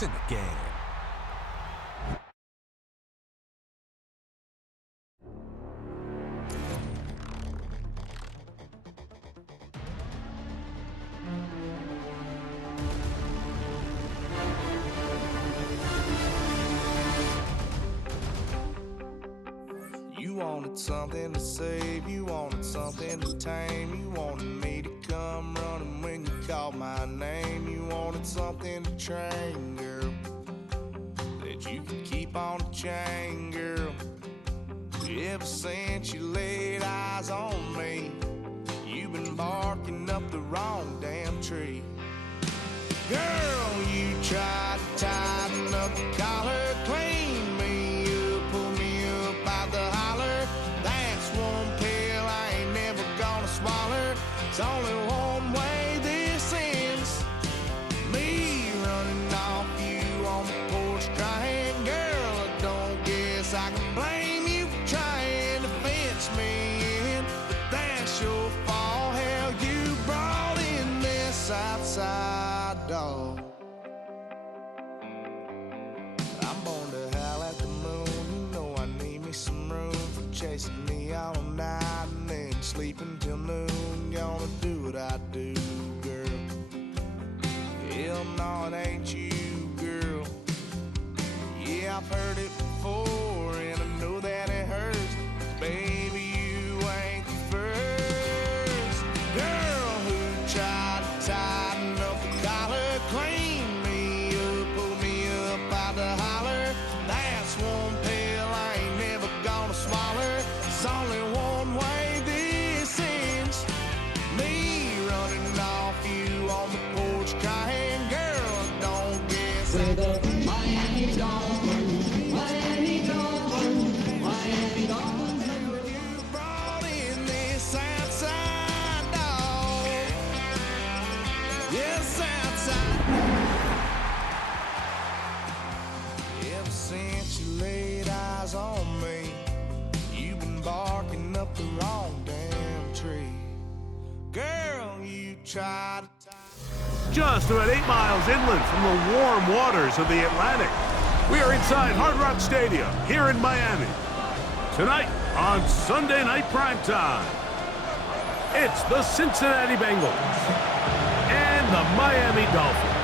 It's in the game. You wanted something to save, you wanted something to tame, you wanted me to come running when you called my name, you wanted something to train, girl, that you could keep on the chain, girl. Ever since you laid eyes on me, you've been barking up the wrong damn tree. Girl, you tried to tighten up the collar, clean me up, pull me up out the holler. That's one pill I ain't never gonna swallow. It's only one way this ends. Me running off you on the porch crying. Girl, I don't guess I can blame you for trying to fence me in, but that's your fault. Hell, you brought in this outside dog. I'm born to howl at the moon. You know I need me some room for chasing me all night and then sleeping till noon. Gonna do what I do, girl. Hell no, it ain't you, girl. Yeah, I've heard it before and I know that it hurts. Baby, you ain't the first girl who tried to tighten up the collar, clean me up, pull me up out the holler. That's one pill I ain't never gonna swallow. It's only one way this ends. Me running off you on the porch crying. Girl, don't guess I Miami Dolphins, Miami Dolphins, Miami Dolphins. you brought in this outside dog. Yes, outside. Ever since you laid eyes on me, you've been barking up the wrong damn tree. Girl, you tried to Just about 8 miles inland from the warm waters of the Atlantic. We are inside Hard Rock Stadium here in Miami. Tonight on Sunday Night Primetime, it's the Cincinnati Bengals and the Miami Dolphins.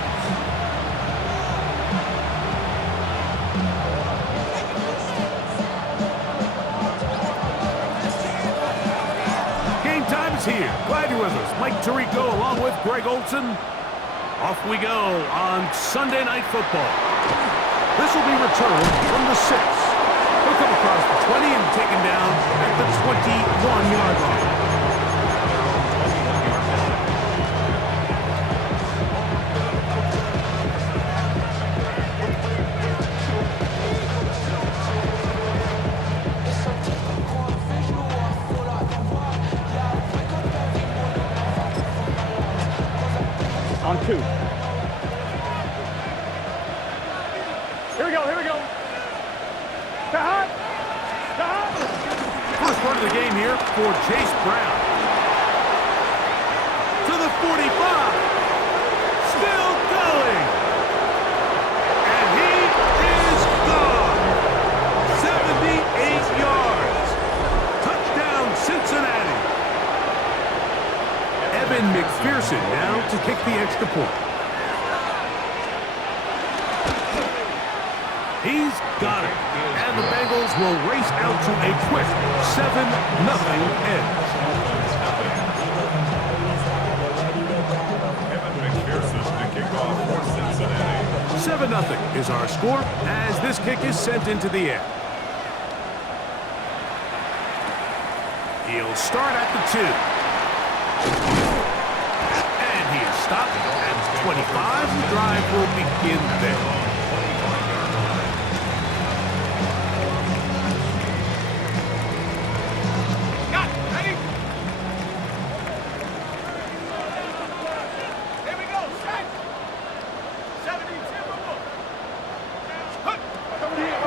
Game time is here. Glad you're with us. Mike Tirico along with Greg Olson. Off we go on Sunday Night Football. This will be returned from the 6. He'll come across the 20 and taken down at the 21-yard line. On 2. Here we go. First run of the game here for Chase Brown. To the 45. Still going. And he is gone. 78 yards. Touchdown, Cincinnati. Evan McPherson now to kick the extra point. He's got it. And the Bengals will race out to a quick 7-0 edge. Evan McPherson to kick off for Cincinnati. 7-0 is our score as this kick is sent into the air. He'll start at the 2. And he is stopped at 25. The drive will begin there.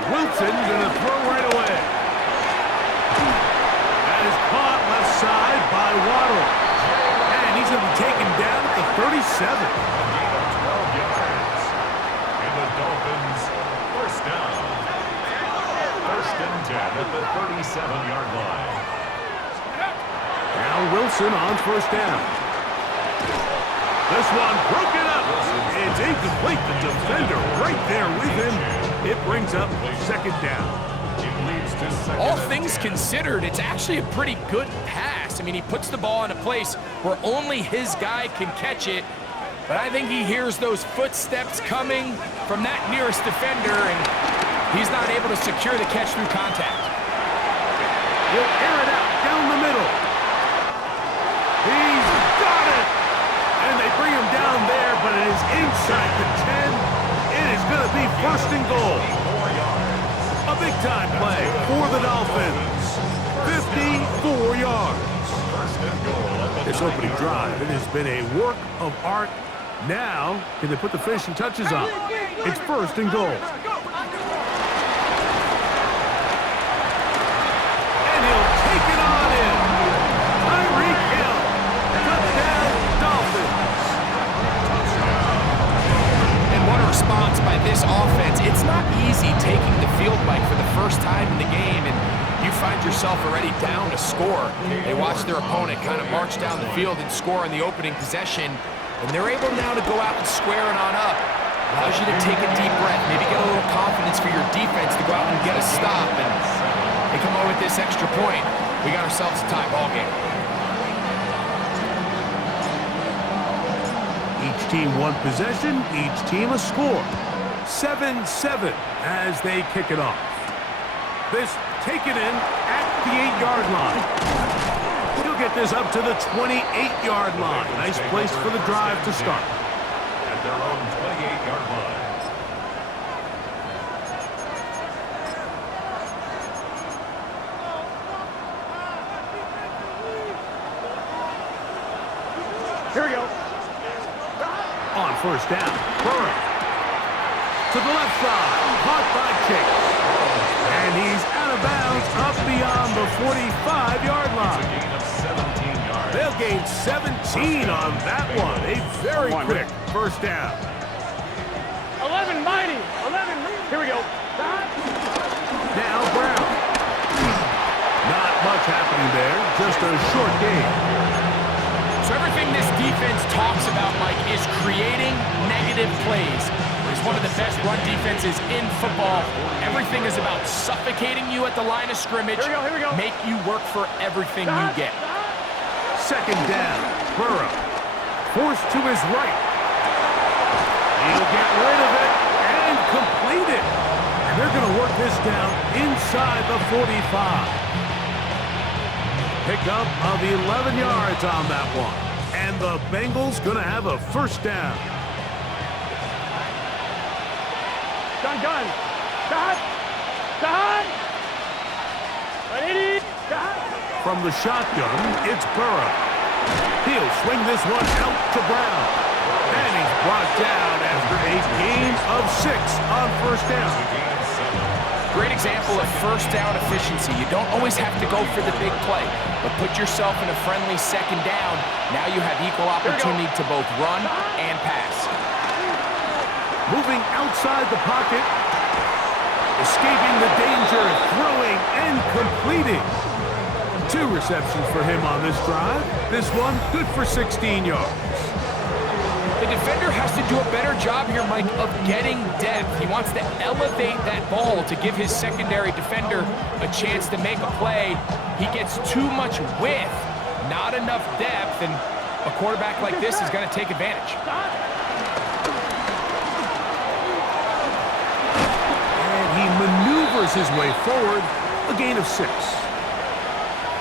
Wilson gonna throw right away. That is caught left side by Waddle. And he's gonna be taken down at the 37. And the 10 at the 37-yard line. Now Wilson on first down. This one broken up. It's incomplete. The defender right there with him. It brings up second down. All things considered, it's actually a pretty good pass. I mean, he puts the ball in a place where only his guy can catch it. But I think he hears those footsteps coming from that nearest defender, and he's not able to secure the catch through contact. He'll air it out down the middle. He's got it! And they bring him down there, but it is inside the 10. It is going to be first and goal. A big-time play for the Dolphins. 54 yards. This opening drive, it has been a work of art. Now, can they put the finishing touches on? It's first and goal. And he'll take it on in. Tyreek Hill. Touchdown, Dolphins. And what a response by this offense. It's not easy taking the field, Mike, for the first time in the game, and you find yourself already down to score. They watch their opponent kind of march down the field and score in the opening possession, and they're able now to go out and square it on up. Allows you to take a deep breath, maybe get a little confidence for your defense to go out and get a stop, and they come away with this extra point. We got ourselves a tie ball game. Each team one possession, each team a score. 7-7 as they kick it off. This taken in at the 8-yard line. He'll get this up to the 28-yard line. Nice place for the drive to start. At their own 28-yard line. Here we go. On first down, Burrow. To the left side, caught by Chase. And he's out of bounds up beyond the 45-yard line. They'll gain 17 on that one. A very quick first down. 11 mighty. 11. Here we go. Now Brown. Not much happening there. Just a short game. So everything this defense talks about, Mike, is creating negative plays. It's one of the best run defenses in football. Everything is about suffocating you at the line of scrimmage, Here we go. make you work for everything you get. Second down, Burrow. Forced to his right. He'll get rid of it and complete it. And they're going to work this down inside the 45. Pickup of 11 yards on that one. And the Bengals going to have a first down. Gun. Dot. An idiot. Dot. From the shotgun, it's Burrow. He'll swing this one out to Brown. And he's brought down after a gain of 6 on first down. Great example of first down efficiency. You don't always have to go for the big play, but put yourself in a friendly second down. Now you have equal opportunity to both run and pass. Moving outside the pocket. Escaping the danger, throwing and completing. 2 receptions for him on this drive. This one good for 16 yards. The defender has to do a better job here, Mike, of getting depth. He wants to elevate that ball to give his secondary defender a chance to make a play. He gets too much width, not enough depth, and a quarterback like this is going to take advantage. And he maneuvers his way forward, a gain of 6.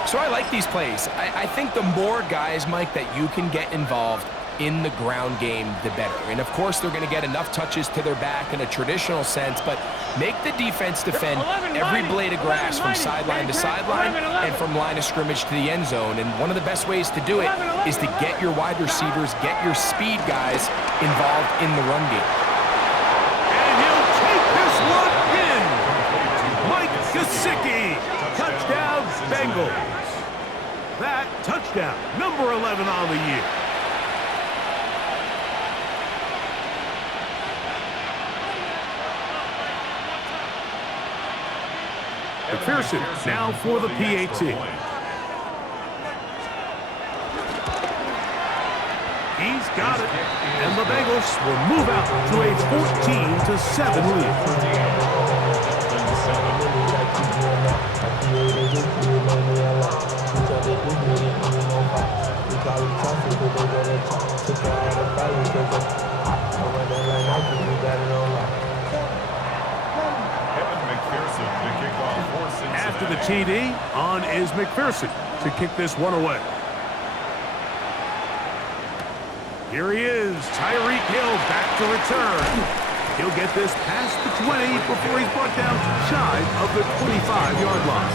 So I like these plays. I think the more guys, Mike, that you can get involved in the ground game, the better. And of course, they're going to get enough touches to their back in a traditional sense, but make the defense defend every blade of grass from sideline to sideline and from line of scrimmage to the end zone. And one of the best ways to do it is to get your wide receivers, get your speed guys involved in the run game. And he'll take this one in. Mike Gesicki. Touchdown, Bengals. That touchdown, number 11 on the year. McPherson now for the PAT. He's got it, and the Bengals will move out to a 14-7 lead. After the TD, on is McPherson to kick this one away. Here he is, Tyreek Hill back to return. He'll get this past the 20 before he's brought down shy of the 25-yard line.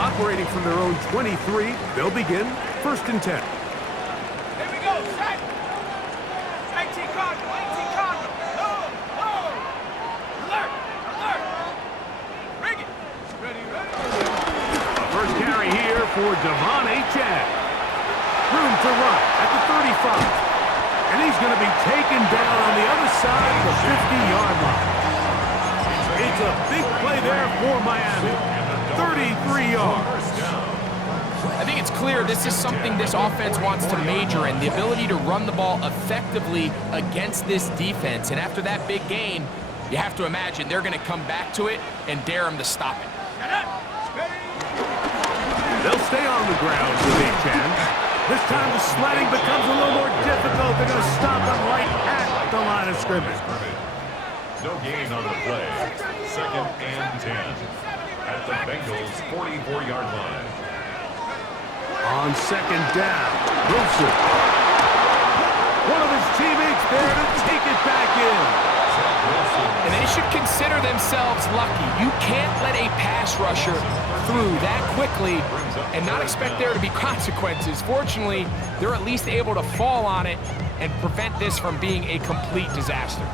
Operating from their own 23, they'll begin 1st and 10. Here we go, set. 18 Cardinal, 18 Cardinal. No, no. Alert, alert. Bring it. Ready, ready. A first carry here for Devon Achane. Room to run at the 35. And he's going to be taken down on the other side of the 50-yard line. It's a big play there for Miami. 33 yards. I think it's clear this is something this offense wants to major in, the ability to run the ball effectively against this defense. And after that big gain, you have to imagine they're going to come back to it and dare them to stop it. They'll stay on the ground with Achane. This time the sledding becomes a little more difficult. They're going to stop him right at the line of scrimmage. No gain on the play. 2nd and 10 at the Bengals' 44-yard line. On 2nd down, Wilson. One of his teammates there to take it back in. And they should consider themselves lucky. You can't let a pass rusher through that quickly and not expect there to be consequences. Fortunately, they're at least able to fall on it and prevent this from being a complete disaster.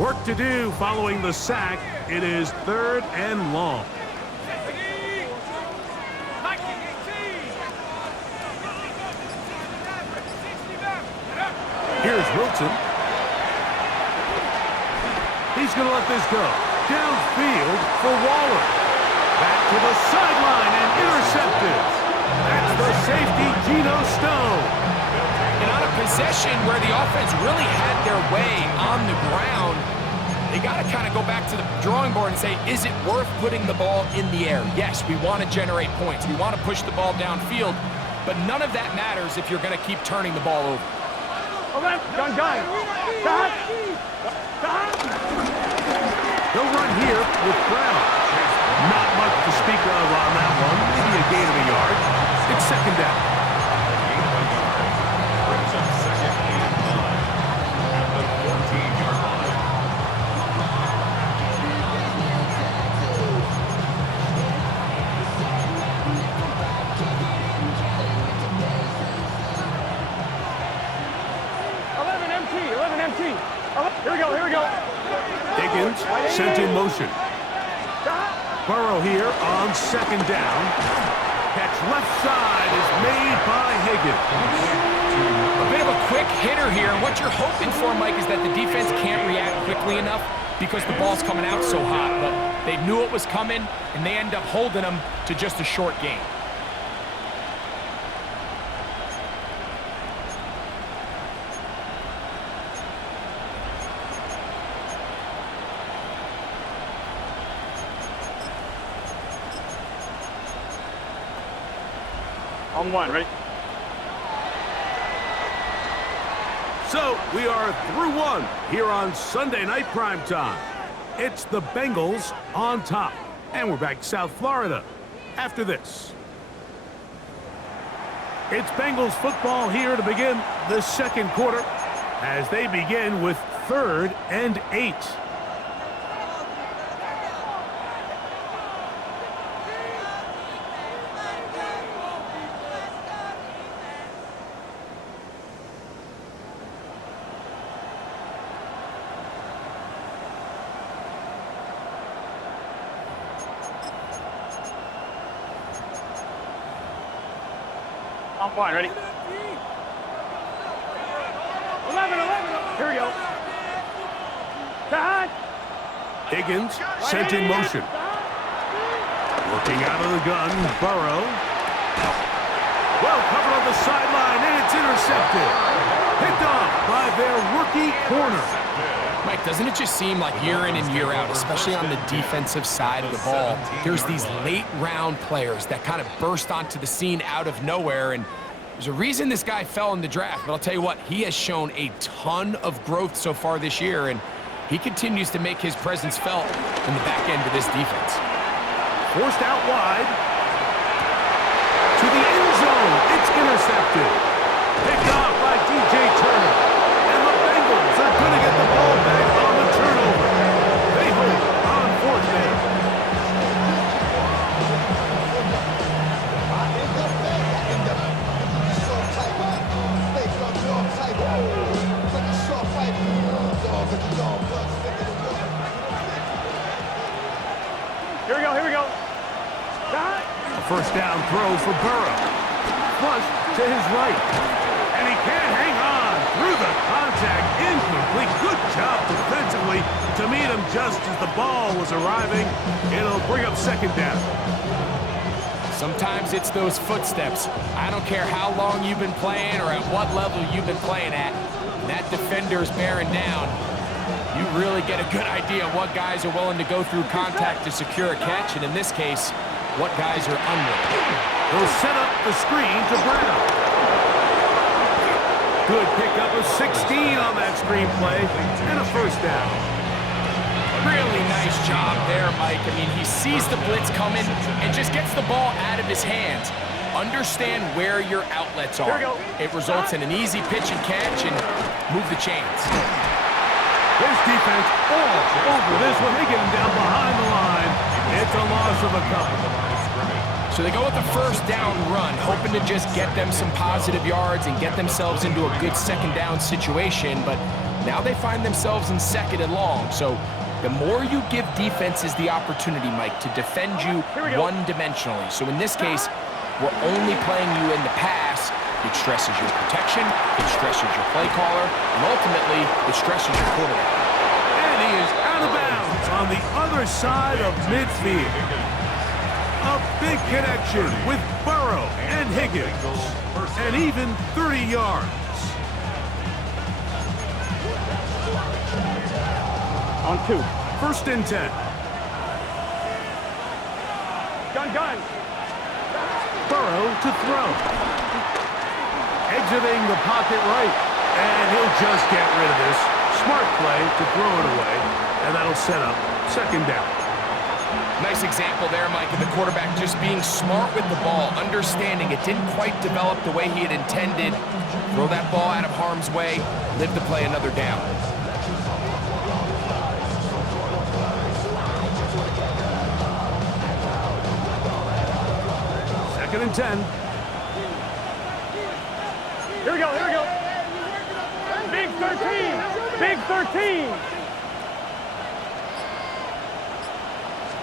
Work to do following the sack. It is 3rd and long. Here's Wilson. He's going to let this go. Downfield for Waller. Back to the sideline and intercepted. That's the safety, Geno Stone. And on a possession where the offense really had their way on the ground, they got to kind of go back to the drawing board and say, is it worth putting the ball in the air? Yes, we want to generate points. We want to push the ball downfield, but none of that matters if you're going to keep turning the ball over. Gun. They'll run here with Brown. Not much to speak of on that one. Maybe a gain of a yard. It's 2nd down. Brings up 2nd and 9 at the 14-yard line. Here we go. Higgins sent in motion. Burrow here on 2nd down. Catch left side is made by Higgins. A bit of a quick hitter here. What you're hoping for, Mike, is that the defense can't react quickly enough because the ball's coming out so hot. But they knew it was coming, and they end up holding them to just a short gain. On 1, ready? So we are through 1 here on Sunday Night Primetime. It's the Bengals on top. And we're back to South Florida after this. It's Bengals football here to begin the 2nd quarter as they begin with 3rd and 8. On 1, ready? Here we go. Cut. Higgins sent in motion. Looking out of the gun, Burrow. Well covered on the sideline, and it's intercepted. Picked off by their rookie corner. Mike, doesn't it just seem like year in and year out, especially on the defensive side of the ball, there's these late-round players that kind of burst onto the scene out of nowhere, and there's a reason this guy fell in the draft, but I'll tell you what, he has shown a ton of growth so far this year, and he continues to make his presence felt in the back end of this defense. Forced out wide. To the end zone. It's intercepted. Picked off by DJ Turner. And the Bengals are going to get the ball back on the turnover. They hold on fourth down. Here we go, here we go. Cut. A first down throw for Burrow. Flush to his right. And he can't hang on through the contact. Incomplete. Good job defensively to meet him just as the ball was arriving. It'll bring up second down. Sometimes it's those footsteps. I don't care how long you've been playing or at what level you've been playing at. That defender's bearing down. You really get a good idea of what guys are willing to go through contact to secure a catch, and in this case, what guys are unwilling. They'll set up the screen to Brown. Good pickup of 16 on that screen play, and a first down. Really nice job there, Mike. I mean, he sees the blitz coming and just gets the ball out of his hands. Understand where your outlets are. It results in an easy pitch and catch and move the chains. His defense all over this one. They get him down behind the line. It's a loss of a couple. So they go with the first down run, hoping to just get them some positive yards and get themselves into a good second down situation, but now they find themselves in second and long. So the more you give defenses the opportunity, Mike, to defend you one-dimensionally. So in this case, we're only playing you in the pass. It stresses your protection, it stresses your play caller, and ultimately, it stresses your quarterback. And he is out of bounds on the other side of midfield. A big connection with Burrow and Higgins. And even 30 yards. On 2. First and 10. Gun. Burrow to throw. Exiting the pocket right. And he'll just get rid of this. Smart play to throw it away. And that'll set up second down. Nice example there, Mike, of the quarterback just being smart with the ball, understanding it didn't quite develop the way he had intended. Throw that ball out of harm's way, live to play another down. Second and 10. Here we go. Big 13.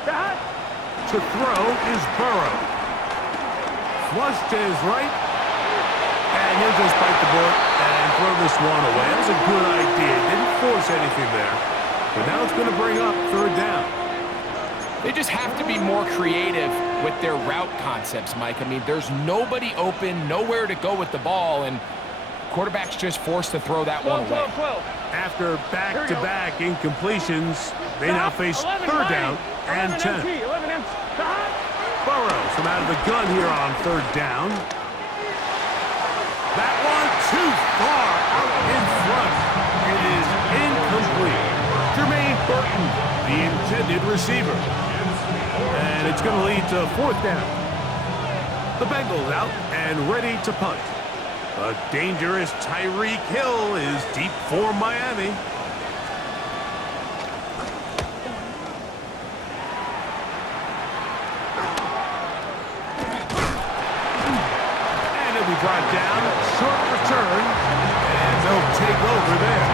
Cut. To throw is Burrow. Flush to his right. And he'll just bite the bullet and throw this one away. That was a good idea. Didn't force anything there. But now it's going to bring up third down. They just have to be more creative with their route concepts, Mike. I mean, there's nobody open, nowhere to go with the ball, and quarterback's just forced to throw that one away. 12. After back-to-back incompletions, they now face third down and 10. 11 empty. Burrows from out of the gun here on third down. That one too far out in front. It is incomplete. Jermaine Burton, the intended receiver. And it's going to lead to fourth down. The Bengals out and ready to punt. A dangerous Tyreek Hill is deep for Miami. And it'll be brought down. Short return. And they'll take over there.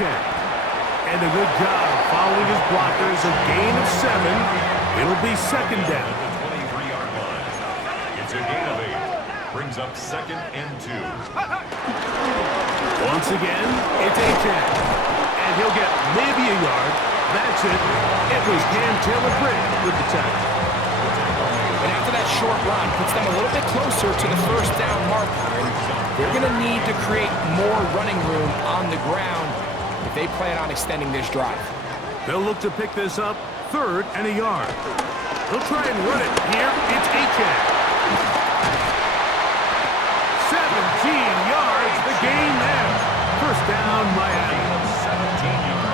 Achane. And a good job following his blockers. A gain of 7. It'll be second down. The 23-yard line. It's a gain of 8. Brings up second and 2. Once again, it's Achane. And he'll get maybe a yard. That's it. It was Cam Taylor-Britt with the tackle. And after that short run, puts them a little bit closer to the first down marker. And they're going to need to create more running room on the ground if they plan on extending this drive. They'll look to pick this up, 3rd and a yard. They'll try and run it here. It's Achane. 17 yards, the gain there. First down, Miami.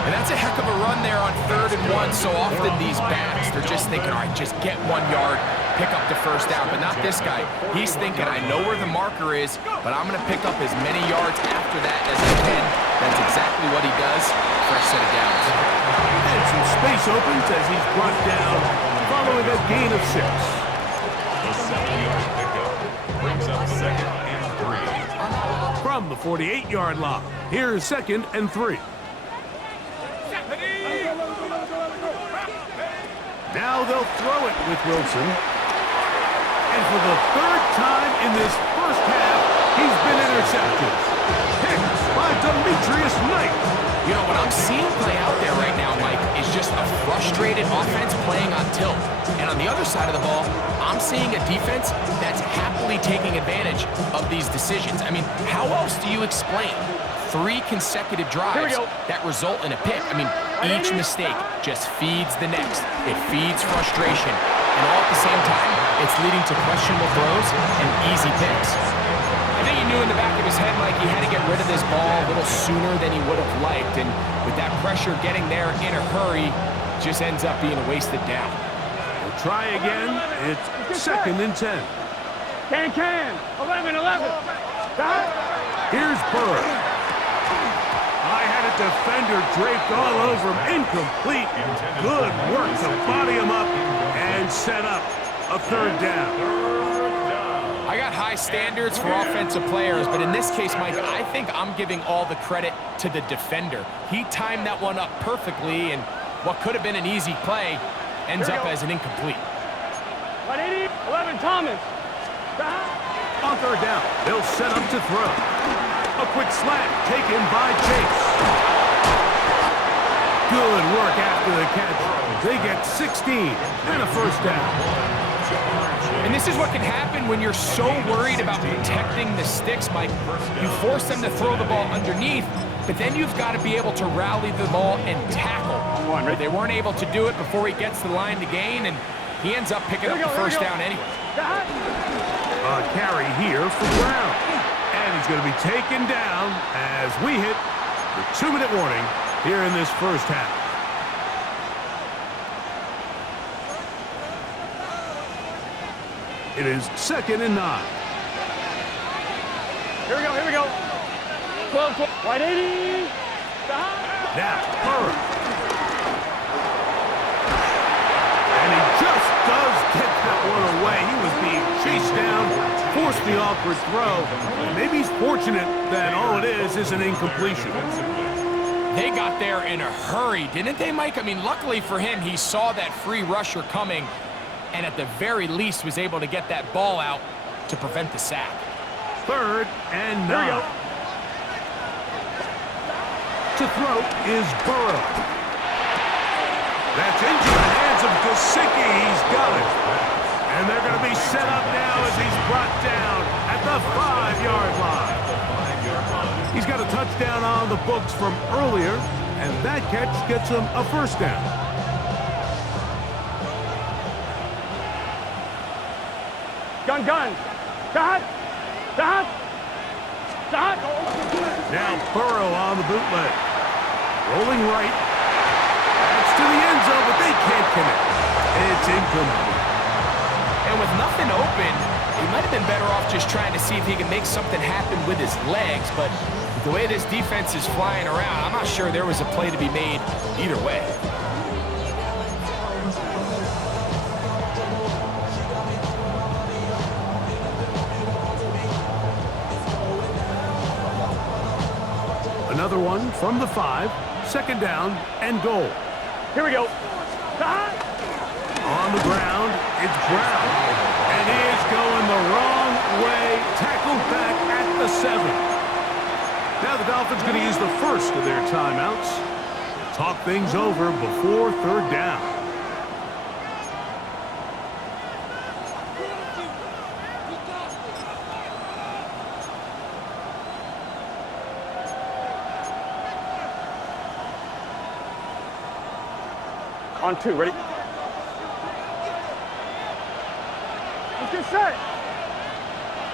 And that's a heck of a run there on 3rd and 1. So often these backs, they're just thinking, all right, just get 1 yard, pick up the first down. But not this guy. He's thinking, I know where the marker is, but I'm going to pick up as many yards after that as I can. That's exactly what he does. Fresh set of downs. And some space opens as he's brought down following a gain of 6. The 7-yard pickup brings up second and 3. From the 48-yard line, here's 2nd and 3. Now they'll throw it with Wilson. And for the 3rd time in this first half, he's been intercepted. Picked by Demetrius Knight. You know, what I'm seeing play out there right now, Mike, is just a frustrated offense playing on tilt. And on the other side of the ball, I'm seeing a defense that's happily taking advantage of these decisions. I mean, how else do you explain 3 consecutive drives that result in a pick? I mean, each mistake just feeds the next. It feeds frustration. And all at the same time, it's leading to questionable throws and easy picks. I think he knew in the back of his head, Mike, he had to get rid of this ball a little sooner than he would have liked. And with that pressure getting there in a hurry, just ends up being a wasted down. We'll try again. It's 2nd and 10. Can. 11. Here's Burrow. I had a defender draped all over him. Incomplete. Good work to body him up and set up a 3rd down. I got high standards for offensive players, but in this case, Mike, I think I'm giving all the credit to the defender. He timed that one up perfectly, and what could have been an easy play ends up as an incomplete. 11 Thomas. On 3rd down, they'll set up to throw. A quick slant taken by Chase. Good work after the catch. They get 16 and a first down. And this is what can happen when you're so worried about protecting the sticks, Mike. You force them to throw the ball underneath, but then you've got to be able to rally the ball and tackle. They weren't able to do it before he gets the line to gain, and he ends up picking up the first down anyway. A carry here for Brown. And he's going to be taken down as we hit the 2-minute warning here in this first half. It is 2nd and 9. Here we go. 12. Wide 80. Now, Burrow. And he just does get that one away. He was being chased down, forced the awkward throw. And maybe he's fortunate that all it is an incompletion. They got there in a hurry, didn't they, Mike? I mean, luckily for him, he saw that free rusher coming, and at the very least was able to get that ball out to prevent the sack. 3rd and 9. To throw is Burrow. That's into the hands of Gesicki. He's got it. And they're going to be set up now as he's brought down at the 5-yard line. He's got a touchdown on the books from earlier, and that catch gets him a first down. Gun. Dot. Now Burrow on the bootleg. Rolling right. That's to the end zone, but they can't connect. It's incomplete. And with nothing open, he might have been better off just trying to see if he can make something happen with his legs, but the way this defense is flying around, I'm not sure there was a play to be made either way. Another one 1 from the 5. Second down and goal. Here we go. On the ground, it's Brown. And he is going the wrong way. Tackled back at the 7. Now the Dolphins going to use the first of their timeouts. Talk things over before third down. On 2, ready? Let's get set.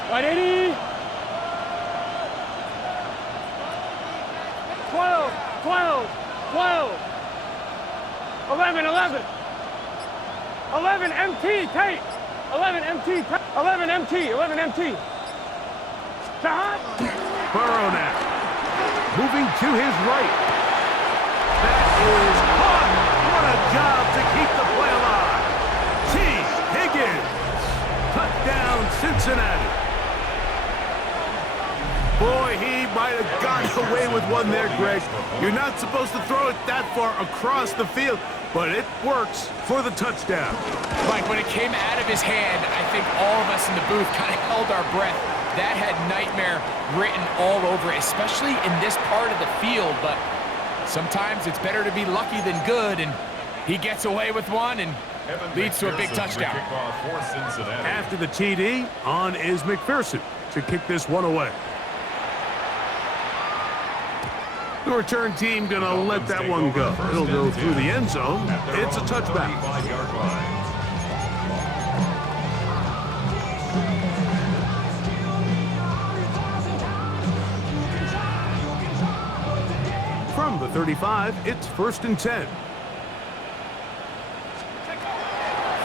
180. 12, 12, 12. 11, 11. 11 MT, tape. 11 MT, 11 MT, 11 MT. Shot. Burrow now. Moving to his right. That is caught. What a job to keep the play alive. T. Higgins. Touchdown, Cincinnati. Boy, he might have gotten away with one there, Greg. You're not supposed to throw it that far across the field, but it works for the touchdown. Mike, when it came out of his hand, I think all of us in the booth kind of held our breath. That had nightmare written all over it, especially in this part of the field. But sometimes it's better to be lucky than good, and he gets away with one and leads to a big touchdown. After the TD, on is McPherson to kick this one away. The return team going to let that one go. It'll go through the end zone. It's a touchback. From the 35, it's 1st and 10.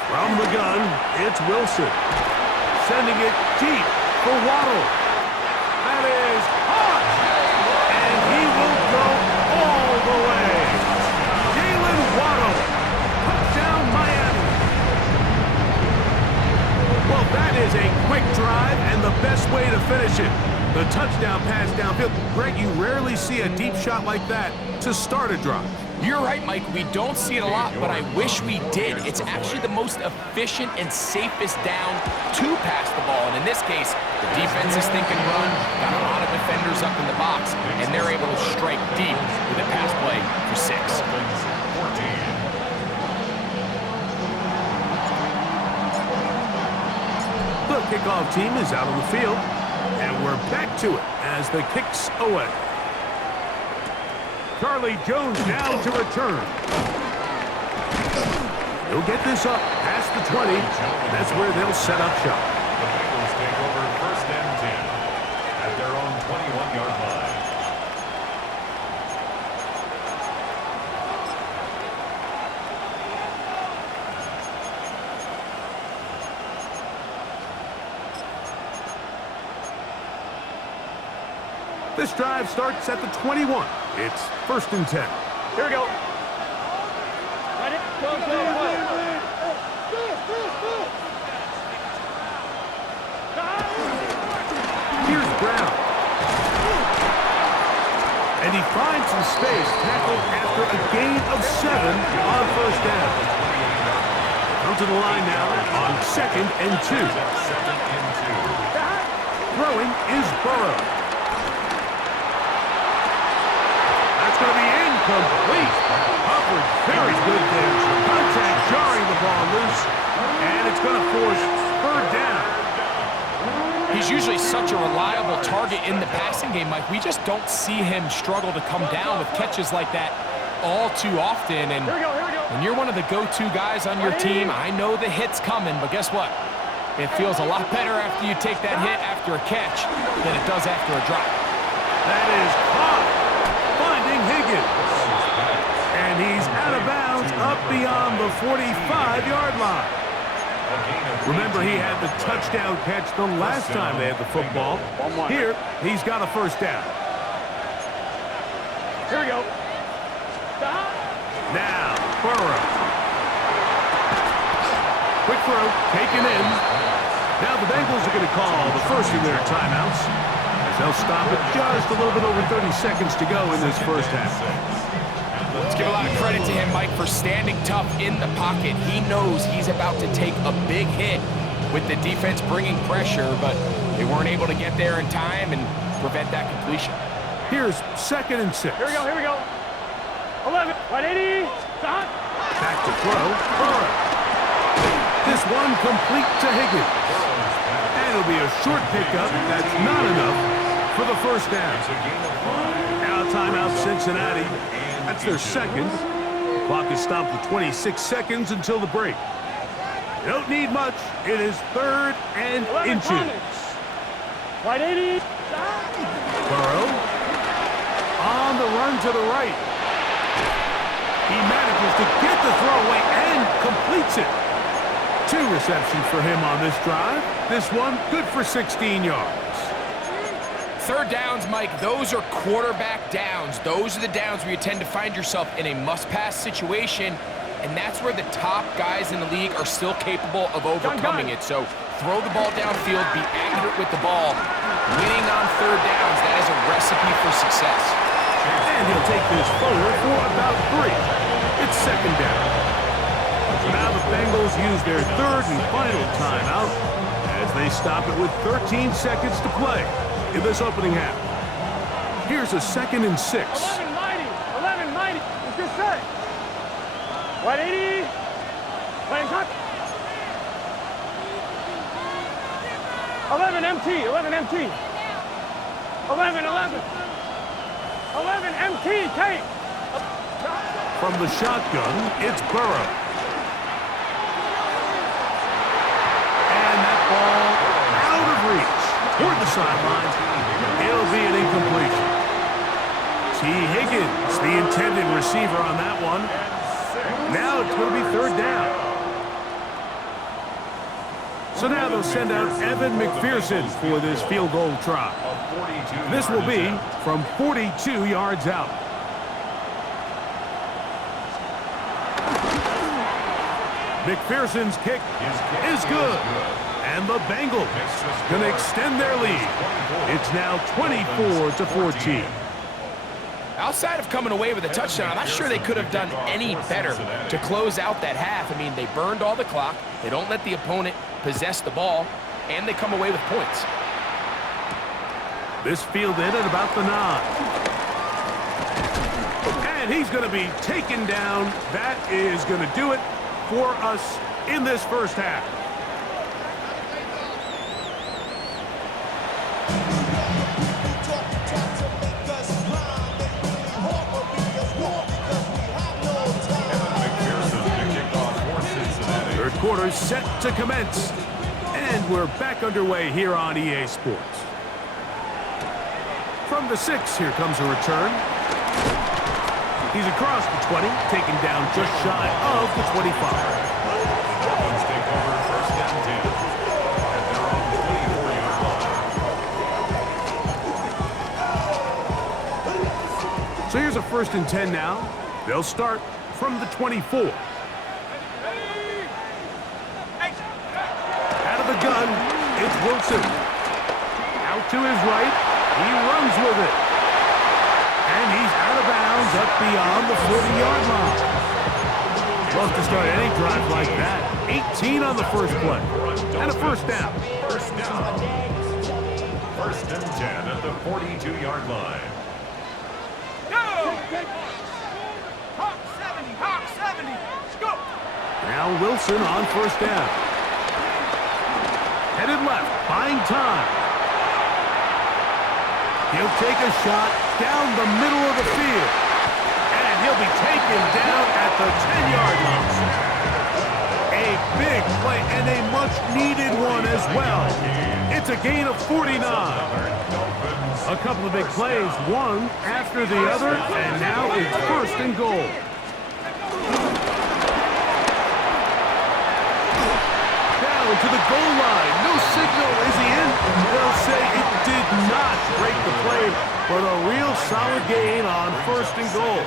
From the gun, it's Wilson. Sending it deep for Waddle. That is caught. And he will go all the way. Jalen Waddle. Touchdown, Miami. Well, that is a quick drive and the best way to finish it. The touchdown pass downfield. Greg, you rarely see a deep shot like that to start a drive. You're right, Mike. We don't see it a lot, but I wish we did. It's actually the most efficient and safest down to pass the ball. And in this case, the defense is thinking run, got a lot of defenders up in the box, and they're able to strike deep with a pass play for 6. The kickoff team is out on the field, and we're back to it as the kick's away. Charlie Jones now to return. He'll get this up past the 20, and that's where they'll set up shop. The Bengals take over 1st and 10 at their own 21-yard line. This drive starts at the 21. It's 1st and 10. Here we go. Ready? Go, go, go. Here's Brown. And he finds some space, tackled after a gain of 7 on 1st down. Come to the line now on 2nd and 2. Throwing is Burrow. Going to be incomplete. Hubbard, very good there. Contact jarring the ball loose, and it's going to force 3rd down. He's usually such a reliable target in the passing game, Mike. We just don't see him struggle to come down with catches like that all too often. And when you're one of the go-to guys on your team, I know the hit's coming, but guess what? It feels a lot better after you take that hit after a catch than it does after a drop. That is caught. Finding Higgins. And he's out of bounds up beyond the 45-yard line. Remember, he had the touchdown catch the last time they had the football. Here, he's got a 1st down. Here we go. Now, Burrow. Quick throw, taken in. Now the Bengals are going to call the first of their timeouts as They'll stop it just a little bit over 30 seconds to go in this first half. Let's give a lot of credit to him, Mike, for standing tough in the pocket. He knows he's about to take a big hit with the defense bringing pressure, but they weren't able to get there in time and prevent that completion. Here's 2nd and 6. Here we go. 11, 180, stop. Back to throw. Burrow. This one complete to Higgins. And it'll be a short pickup. That's not enough for the first down. Now timeout Cincinnati. That's their second. Clock is stopped at 26 seconds until the break. You don't need much. It is 3rd and inches. 180, Burrow on the run to the right. He manages to get the throwaway and completes it. 2 receptions for him on this drive. This one good for 16 yards. 3rd downs, Mike, those are quarterback downs. Those are the downs where you tend to find yourself in a must-pass situation, and that's where the top guys in the league are still capable of overcoming it. So throw the ball downfield, be accurate with the ball. Winning on 3rd downs, that is a recipe for success. And he'll take this forward for about 3. It's 2nd down. So now the Bengals use their 3rd and final timeout as they stop it with 13 seconds to play in this opening half. Here's a 2nd and 6. 11, 90, it's good set. 180, playing cut. 11 MT, 11 MT. 11 MT, take. From the shotgun, it's Burrow. And that ball out of reach toward the sideline. It'll be an incompletion. T. Higgins, the intended receiver on that one. Now it's going to be 3rd down. So now they'll send out Evan McPherson for this field goal try. This will be from 42 yards out. McPherson's kick is good. And the Bengals going to extend their lead. It's now 24-14. Outside of coming away with a touchdown, I'm not sure they could have done any better to close out that half. I mean, they burned all the clock. They don't let the opponent possess the ball, and they come away with points. This fielded at about the 9. And he's going to be taken down. That is going to do it for us in this first half. Third quarter set to commence. And we're back underway here on EA Sports. From the 6, here comes a return. He's across the 20, taken down just shy of the 25. Phins take over 1st and 10 at their own 24-yard line. So here's a 1st and 10 now. They'll start from the 24. Out of the gun, it's Wilson. Out to his right, he runs with it. And he's out of bounds up beyond the 40-yard line. Love to start any drive like that. 18 on the first play. And a 1st down. 1st and 10 at the 42-yard line. Go! Hawk 70, let's go! Now Wilson on 1st down. Headed left, buying time. He'll take a shot down the middle of the field. And he'll be taken down at the 10-yard line. A big play and a much-needed one as well. It's a gain of 49. A couple of big plays, one after the other, and now it's 1st and goal. Down to the goal line. No signal. Is he in? They'll say it did not break the play, but a real solid gain on 1st and goal.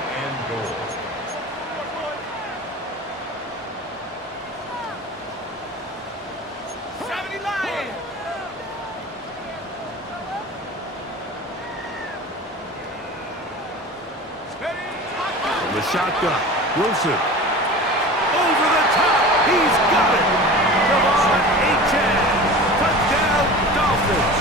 the shotgun. Wilson. Over the top. He's got it. Javon Achane. Touchdown, Dolphins.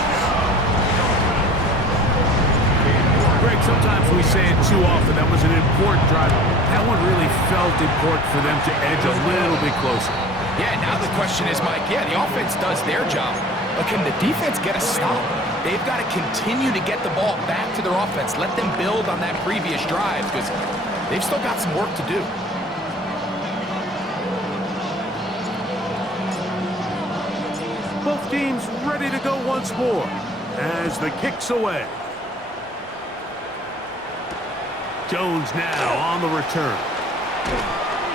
Greg, sometimes we say it too often. That was an important drive. That one really felt important for them to edge a little bit closer. Yeah, now the question is, Mike, the offense does their job, but can the defense get a stop? They've got to continue to get the ball back to their offense. Let them build on that previous drive because they've still got some work to do. Both teams ready to go once more as the kick's away. Jones now on the return.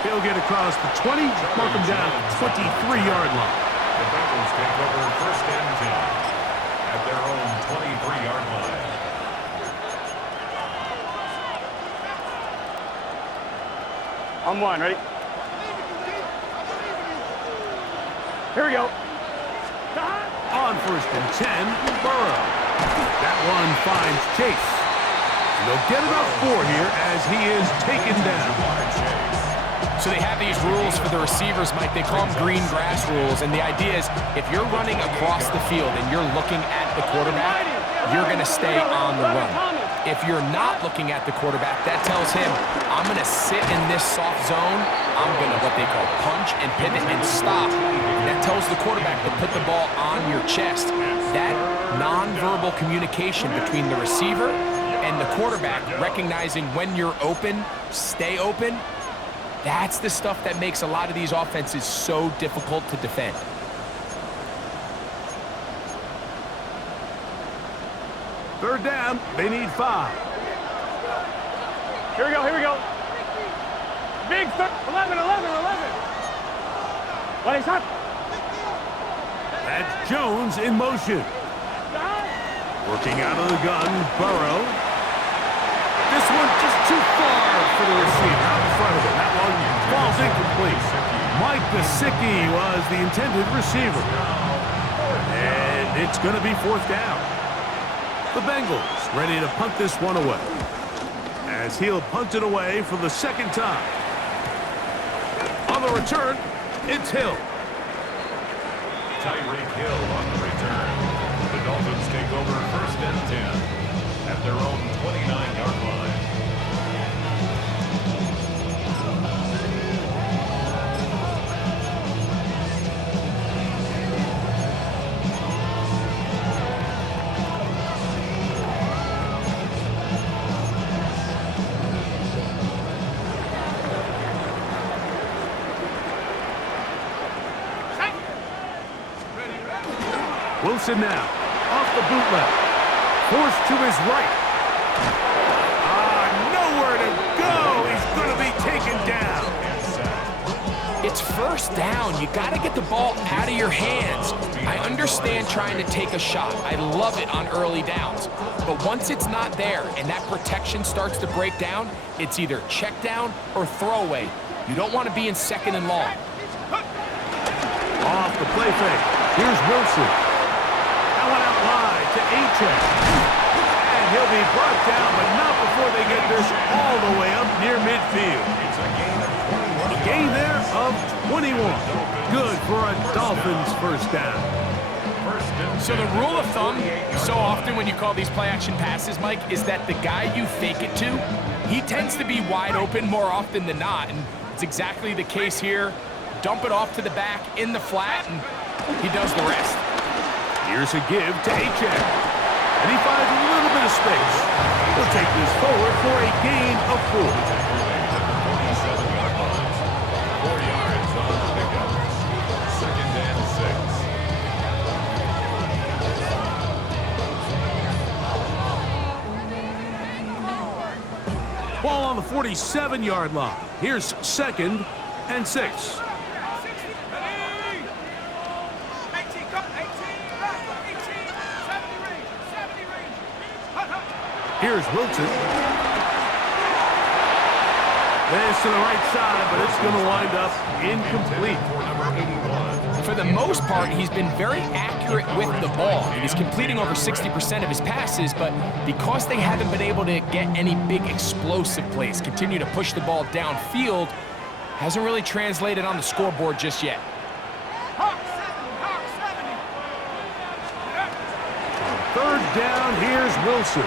He'll get across the 20, mark him down at the 23-yard line. The Bengals take over first and 10 at their own 23-yard line. On one, ready? Here we go. On first and 10, Burrow. That one finds Chase. And they'll get about 4 here as he is taken down. So they have these rules for the receivers, Mike. They call them green grass rules. And the idea is if you're running across the field and you're looking at the quarterback, you're going to stay on the run. If you're not looking at the quarterback, that tells him, I'm going to sit in this soft zone. I'm going to what they call punch and pivot and stop. That tells the quarterback to put the ball on your chest. That nonverbal communication between the receiver and the quarterback, recognizing when you're open, stay open, that's the stuff that makes a lot of these offenses so difficult to defend. Third down, they need 5. Here we go, here we go. Big 11. What is that? That's Jones in motion. Working out of the gun, Burrow. This one just too far for the receiver. Out in front of him. That one falls incomplete. Mike Gesicki was the intended receiver. And it's going to be 4th down. The Bengals ready to punt this one away. As he'll punt it away for the 2nd time. On the return, it's Hill. Tyreek Hill on the return. The Dolphins take over first and 10 at their own 29-yard line. Wilson now, off the bootleg, forced to his right. Nowhere to go. He's going to be taken down. It's first down. You got to get the ball out of your hands. I understand trying to take a shot. I love it on early downs. But once it's not there and that protection starts to break down, it's either check down or throwaway. You don't want to be in 2nd and long. Off the play fake. Here's Wilson. That one out wide to Achane. And he'll be brought down, but not before they get this all the way up near midfield. It's a gain of 21. A gain there of 21. Good for a Dolphins first down. So the rule of thumb, so often when you call these play-action passes, Mike, is that the guy you fake it to, he tends to be wide open more often than not. And it's exactly the case here. Dump it off to the back in the flat, and he does the rest. Here's a give to Achane. And he finds a little bit of space. He'll take this forward for a gain of 4. 47-yard line. 4 yards on the pickup. 2nd and 6. Ball on the 47-yard line. Here's 2nd and 6. Here's Wilson. This to the right side, but it's going to wind up incomplete. For number 81. For the most part, he's been very accurate with the ball. He's completing over 60% of his passes, but because they haven't been able to get any big explosive plays, continue to push the ball downfield, hasn't really translated on the scoreboard just yet. Hawk 70. Third down, here's Wilson.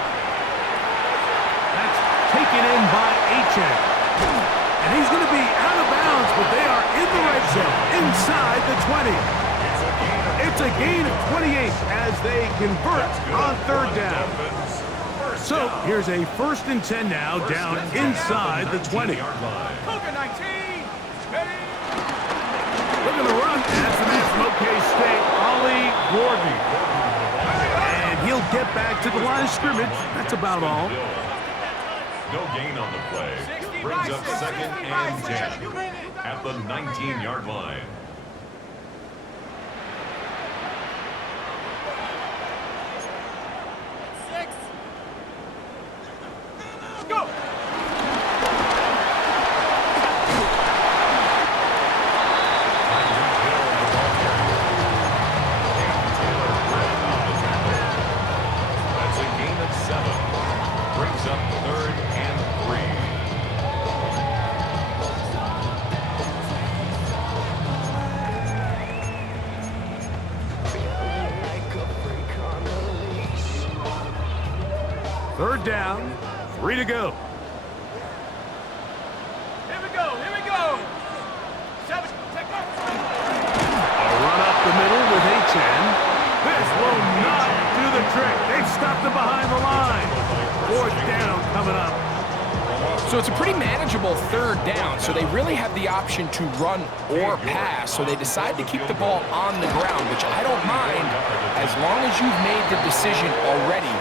That's taken in by Achane. And he's going to be out of bounds, but they are in the red zone, inside the 20. It's a gain of 28 as they convert on third down. So here's a 1st and 10 now, down inside the 20. Cougar 19. Ready? Looking to run, that's the man from OK State, Ollie Gordon. And he'll get back to the line of scrimmage. That's about all. No gain on the play. Brings up 2nd and 10 at the 19-yard line. Go. That's a gain of 7. Brings up 3rd and 3. Third down, 3 to go. Here we go. 7. Take off. A run up the middle with Achane. This will not do the trick. They've stopped him behind the line. 4th down coming up. So it's a pretty manageable third down, so they really have the option to run or pass, so they decide to keep the ball on the ground, which I don't mind as long as you've made the decision already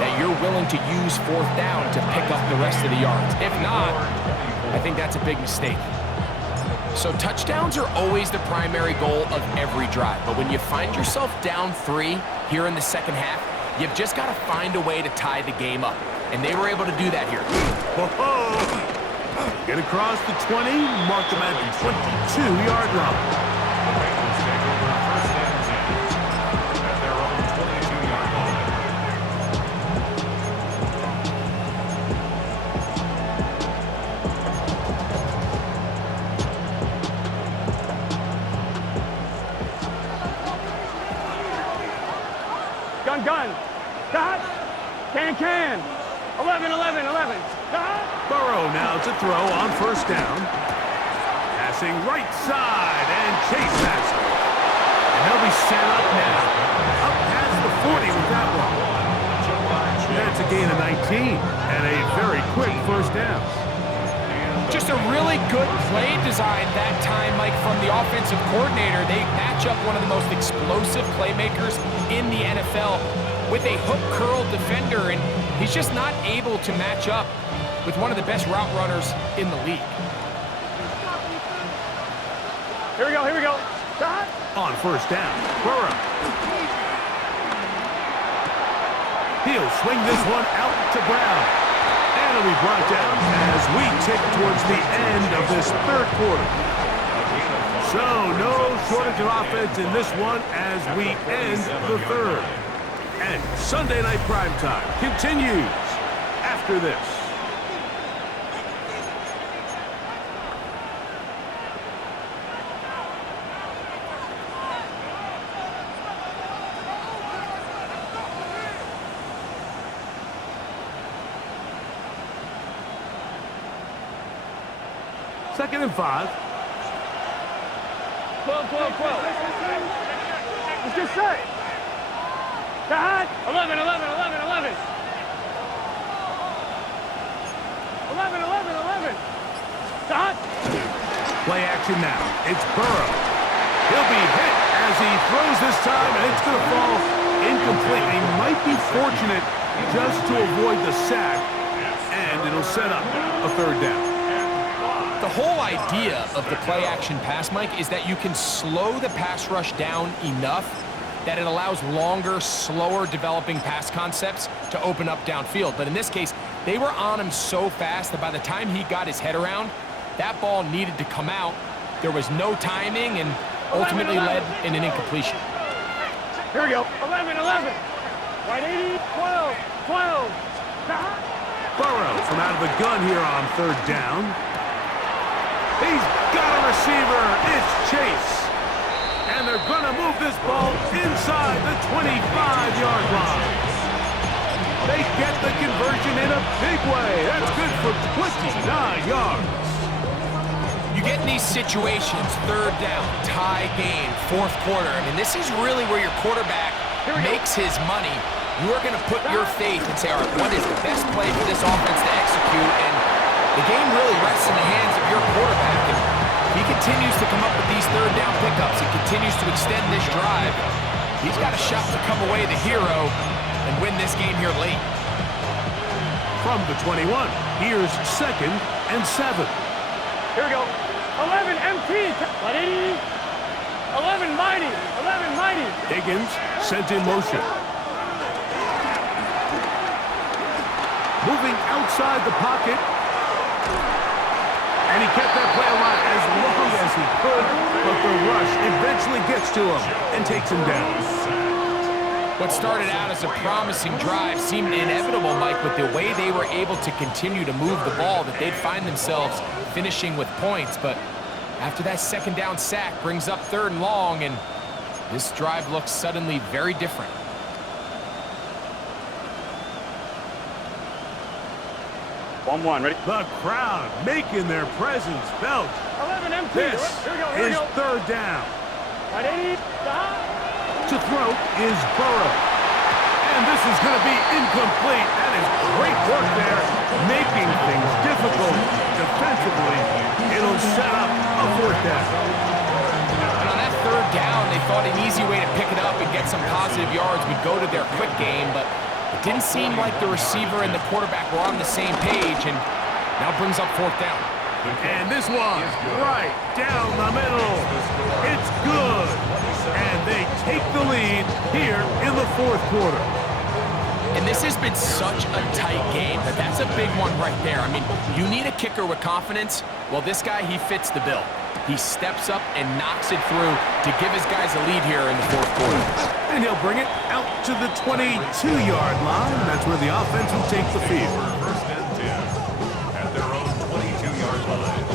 that you're willing to use 4th down to pick up the rest of the yards. If not, I think that's a big mistake. So touchdowns are always the primary goal of every drive, but when you find yourself down 3 here in the second half, you've just got to find a way to tie the game up, and they were able to do that here. Whoa. Get across the 20, mark them at the 22-yard line. The Bengals take over 1st and 10 at their own 22-yard line. Gun. Dot. Can. 11. Dot. Burrow now to throw on 1st down. Passing right side, and Chase has it. And they'll be set up now. Up past the 40 with that one. That's a gain of 19, and a very quick 1st down. Just a really good play design that time, Mike, from the offensive coordinator. They match up one of the most explosive playmakers in the NFL with a hook curl defender, and he's just not able to match up with one of the best route runners in the league. Here we go. Dot. On 1st down, Burrow. He'll swing this one out to Brown. And it'll be brought down as we tick towards the end of this 3rd quarter. So no shortage of offense in this one as we end the 3rd. And Sunday Night Primetime continues after this. Second and 5. 12. Let's just say. Dot. 11. 11. Dot. Play action now. It's Burrow. He'll be hit as he throws this time, and it's going to fall incomplete. He might be fortunate just to avoid the sack, and it'll set up a 3rd down. The whole idea of the play-action pass, Mike, is that you can slow the pass rush down enough that it allows longer, slower developing pass concepts to open up downfield. But in this case, They were on him so fast that by the time he got his head around, that ball needed to come out. There was no timing and ultimately led in an incompletion. Here we go. 11, 11. Right 80, 12, 12. Burrow from out of the gun here on third down. He's got a receiver. It's Chase. And they're going to move this ball inside the 25-yard line. They get the conversion in a big way. That's good for 29 yards. You get in these situations, third down, tie game, fourth quarter. I mean, this is really where your quarterback makes his money. You are going to put your faith and say, all right, what is the best play for this offense to execute? And the game really rests in the hands of your quarterback. And he continues to come up with these third down pickups and continues to extend this drive. He's got a shot to come away the hero and win this game here late. From the 21, here's 2nd and 7. Here we go. 11, MT. 180. 11, mighty. 11, mighty. Higgins sent in motion. Moving outside the pocket. And he kept that play alive as long as he could, but the rush eventually gets to him and takes him down. What started out as a promising drive seemed inevitable, Mike, with the way they were able to continue to move the ball, that they'd find themselves finishing with points. But after that second down sack brings up third and long, and this drive looks suddenly very different. Ready? The crowd making their presence felt. 11, MT. This Here we go. Here we is go. third down. 180. To throw is Burrow. And this is going to be incomplete. That is great work there, making things difficult defensively. It'll set up a fourth down. And on that third down, they thought an easy way to pick it up and get some positive yards would go to their quick game, but it didn't seem like the receiver and the quarterback were on the same page, and now brings up fourth down. And this one, right down the middle. It's good. And they take the lead here in the fourth quarter. And this has been such a tight game, but that's a big one right there. I mean, you need a kicker with confidence. Well, this guy, he fits the bill. He steps up and knocks it through to give his guys a lead here in the fourth quarter. And he'll bring it out to the 22-yard line. That's where the offense will take the field. First and 10 at their own 22-yard line.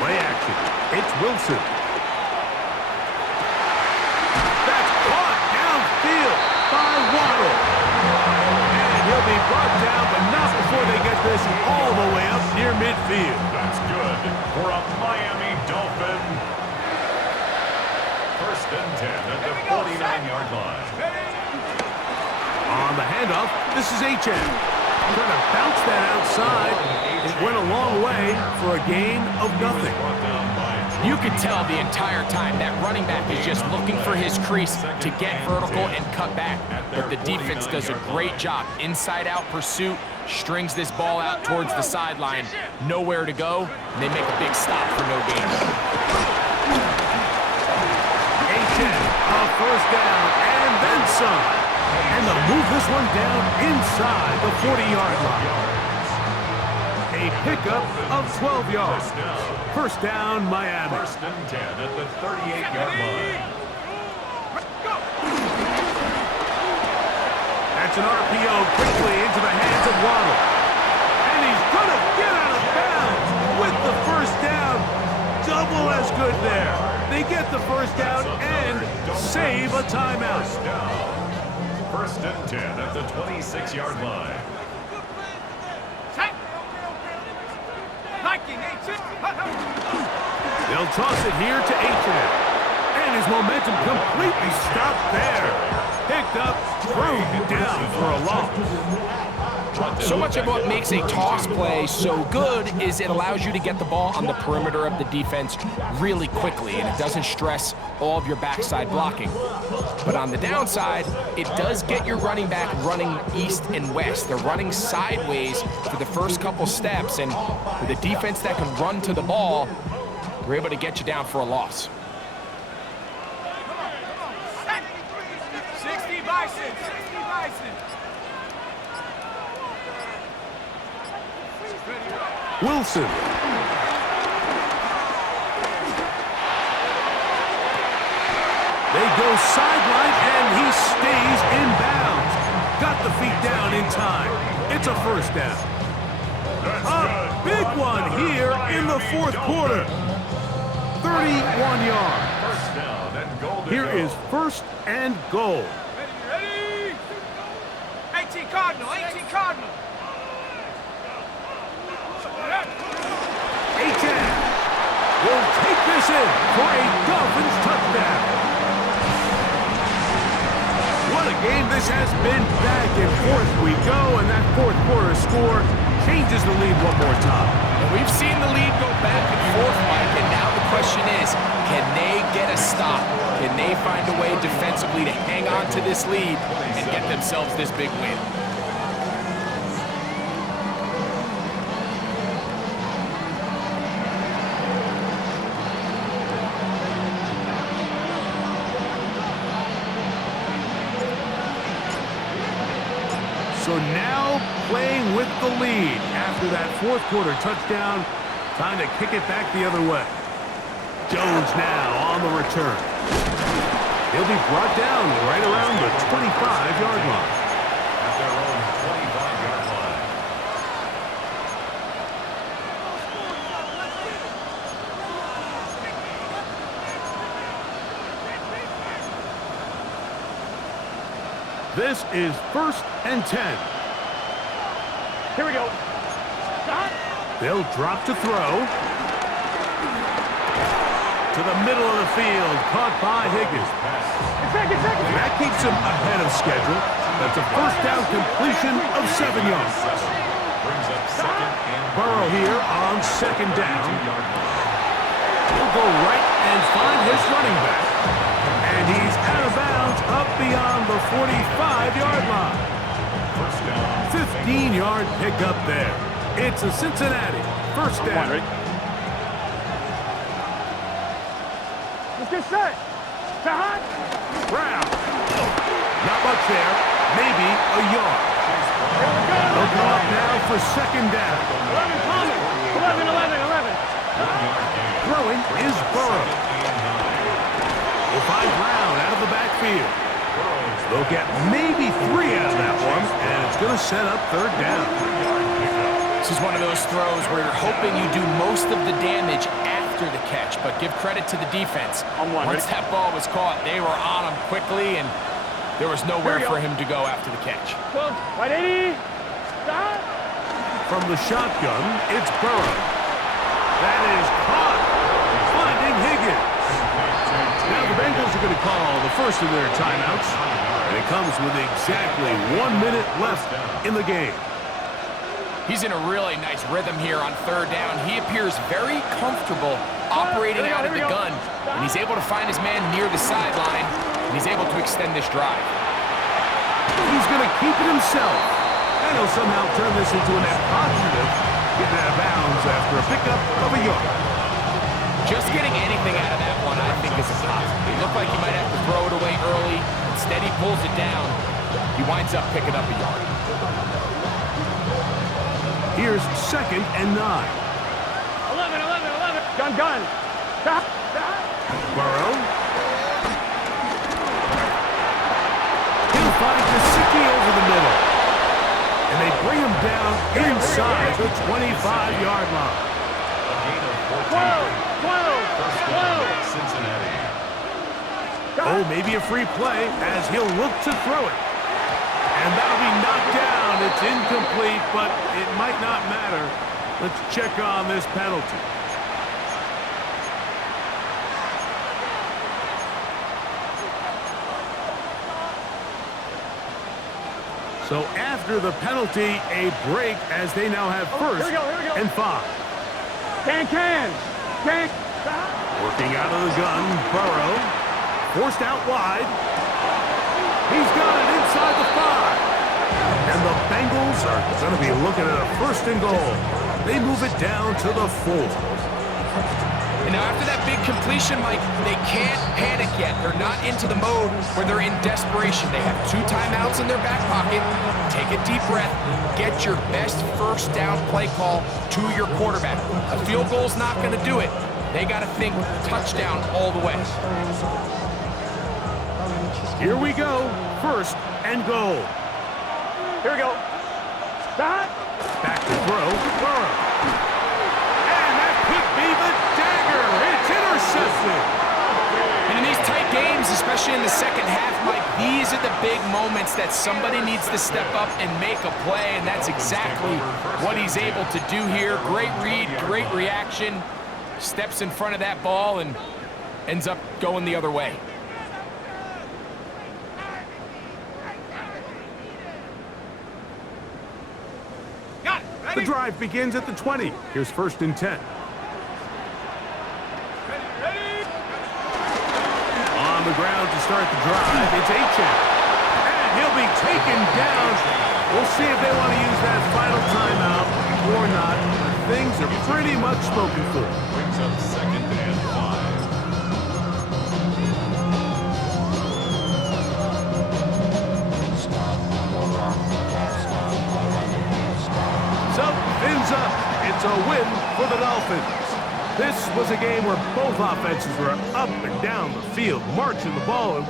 Play action. It's Wilson. That's caught downfield by Waddle. And he'll be brought down, but not before they get this all the way up near midfield. That's good for a Miami Dolphin. First and 10 at the 49-yard line. On the handoff, this is H.M. Trying to bounce that outside. It went a long way for a gain of nothing. You could tell the entire time that running back is just looking for his crease to get vertical and cut back. But the defense does a great job. Inside-out pursuit, strings this ball out towards the sideline. Nowhere to go, and they make a big stop for no gain. A-10, a first down, and then some. And they'll move this one down inside the 40-yard line. A pickup of 12 yards. First down, Miami. First and 10 at the 38-yard line. That's an RPO quickly into the hands of Waddle. And he's going to get out of bounds with the first down. Double as good there. They get the first down and save a timeout. First and 10 at the 26-yard line. They'll toss it here to H.M. And his momentum completely stopped there. Picked up, thrown down for a loss. So much of what makes a toss play so good is it allows you to get the ball on the perimeter of the defense really quickly, and it doesn't stress all of your backside blocking. But on the downside, it does get your running back running east and west. They're running sideways for the first couple steps, and with a defense that can run to the ball, we're able to get you down for a loss. 60 Bison, 60 Bison. Wilson. They go sideline, and he stays in bounds. Got the feet down in time. It's a first down. A big one here in the fourth quarter. 31 yards. First down and goal to Here go. is first and goal. Ready? 18 Cardinal, 18 Cardinal. A-10 will take this in for a Dolphins touchdown. What a game this has been. Back and forth we go, and that fourth quarter score changes the lead one more time. And we've seen the lead go back and forth, Mike, and now the question is, can they get a stop? Can they find a way defensively to hang on to this lead and get themselves this big win? So now playing with the lead after that fourth quarter touchdown, time to kick it back the other way. Jones now on the return. He'll be brought down right around the 25-yard line. At their own 25-yard line. This is first and 10. Here we go. They'll drop to throw. To the middle of the field, caught by Higgins. And that keeps him ahead of schedule. That's a first down completion of 7 yards. Brings up second and Burrow here on second down. 2-yard line. He'll go right and find his running back. And he's out of bounds up beyond the 45-yard line. First down. 15-yard pickup there. It's a Cincinnati first down. Let's get set. Shot. Brown. Not much there. Maybe a yard. They'll go up now for second down. 11 coming. 11, 11, 11. 1-yard gain. Throwing is Burrow. And 9. Will find Brown out of the backfield. They'll get maybe 3 out of that one, and it's going to set up third down. This is one of those throws where you're hoping you do most of the damage after the catch, but give credit to the defense. Once that ball was caught, they were on him quickly, and there was nowhere for him to go after the catch. White 80. Stop. From the shotgun, it's Burrow. That is caught. Finding Higgins. Now the Bengals are going to call the first of their timeouts, and it comes with exactly 1 minute left in the game. He's in a really nice rhythm here on third down. He appears very comfortable operating out of the gun, and he's able to find his man near the sideline, and he's able to extend this drive. He's going to keep it himself, and he'll somehow turn this into a net positive, getting out of bounds after a pickup of a yard. Just getting anything out of that one, I think, is a positive. It looked like he might have to throw it away early. Instead, he pulls it down. He winds up picking up a yard. Here's second and 9. 11, 11, 11. Gun. Stop. Burrow. He'll find Gesicki over the middle. And they bring him down inside the 25-yard line. A gain of 14. 12. First down, Cincinnati. Oh, maybe a free play as he'll look to throw it. And that'll be knocked down. It's incomplete, but it might not matter. Let's check on this penalty. So after the penalty, a break as they now have first and 5. Can. Working out of the gun, Burrow. Forced out wide. He's got it inside the 5. And the Bengals are going to be looking at a first and goal. They move it down to the 4. And now after that big completion, Mike, they can't panic yet. They're not into the mode where they're in desperation. They have 2 timeouts in their back pocket. Take a deep breath. Get your best first down play call to your quarterback. A field goal's not going to do it. They got to think touchdown all the way. Here we go. First and goal. Here we go. Stop. Back to throw. Burrow. And that could be the dagger. It's intercepted. And in these tight games, especially in the second half, Mike, these are the big moments that somebody needs to step up and make a play, and that's exactly what he's able to do here. Great read, great reaction. Steps in front of that ball and ends up going the other way. Got it. The Ready? drive begins at the 20. Here's first and 10. Ready. On the ground to start the drive, it's Achane. And he'll be taken down. We'll see if they want to use that final timeout or not. But things are pretty much spoken for. Brings up second and 5. So, Phins up. It's a win for the Dolphins. This was a game where both offenses were up and down the field, marching the ball and